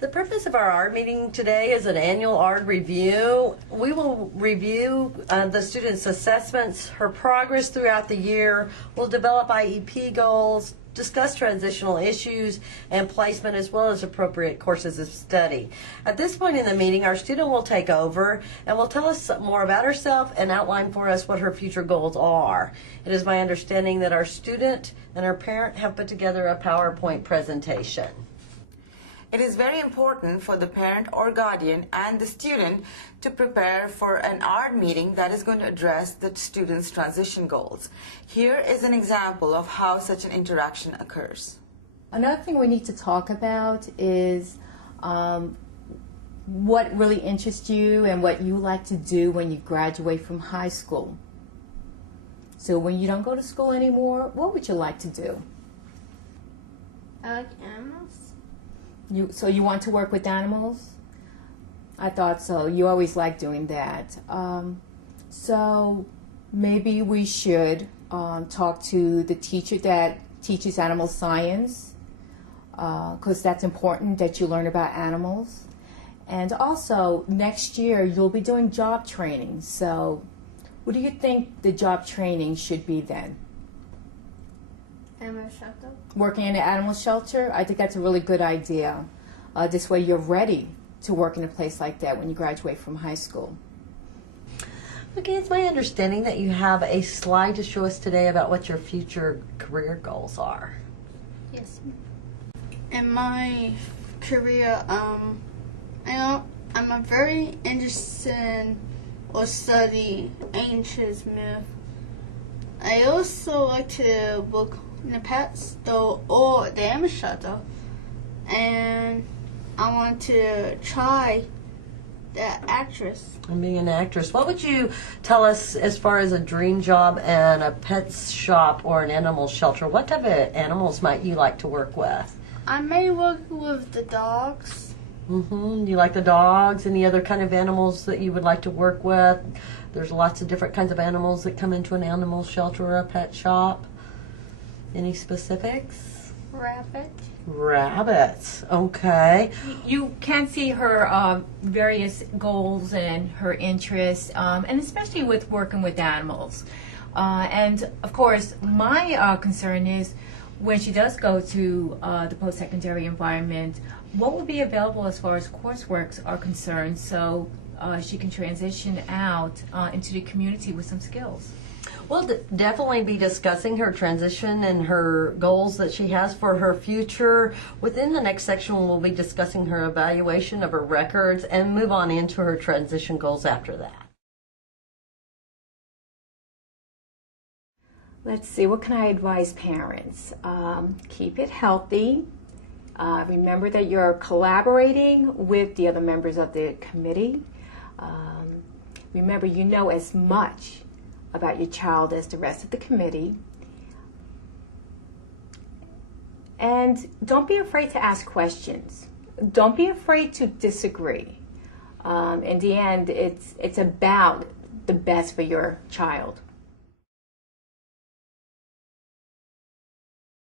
The purpose of our ARD meeting today is an annual ARD review. We will review the student's assessments, her progress throughout the year. We'll develop IEP goals, discuss transitional issues and placement, as well as appropriate courses of study. At this point in the meeting, our student will take over and will tell us more about herself and outline for us what her future goals are. It is my understanding that our student and her parent have put together a PowerPoint presentation. It is very important for the parent or guardian and the student to prepare for an ARD meeting that is going to address the student's transition goals. Here is an example of how such an interaction occurs. Another thing we need to talk about is what really interests you and what you like to do when you graduate from high school. So when you don't go to school anymore, what would you like to do? I like animals. So you want to work with animals? I thought so. You always like doing that. So maybe we should talk to the teacher that teaches animal science, because that's important that you learn about animals. And also, next year you'll be doing job training. So what do you think the job training should be then? Animal shelter. Working in an animal shelter? I think that's a really good idea. This way you're ready to work in a place like that when you graduate from high school. Okay, it's my understanding that you have a slide to show us today about what your future career goals are. Yes. In my career, I'm very interested in or study ancient myth. I also like to work in the pet store or the animal shelter, and I want to try the actress. And being an actress, what would you tell us as far as a dream job and a pet shop or an animal shelter? What type of animals might you like to work with? I may work with the dogs. Do you like the dogs? Any other kind of animals that you would like to work with? There's lots of different kinds of animals that come into an animal shelter or a pet shop. Any specifics? Rabbits. Okay. You can see her various goals and her interests, and especially with working with animals. And of course, my concern is when she does go to the post-secondary environment, what will be available as far as courseworks are concerned, so she can transition out into the community with some skills. We'll definitely be discussing her transition and her goals that she has for her future. Within the next section, we'll be discussing her evaluation of her records and move on into her transition goals after that. Let's see, what can I advise parents? Keep it healthy. Remember that you're collaborating with the other members of the committee. Remember, you know as much about your child as the rest of the committee. And don't be afraid to ask questions. Don't be afraid to disagree. In the end, it's about the best for your child.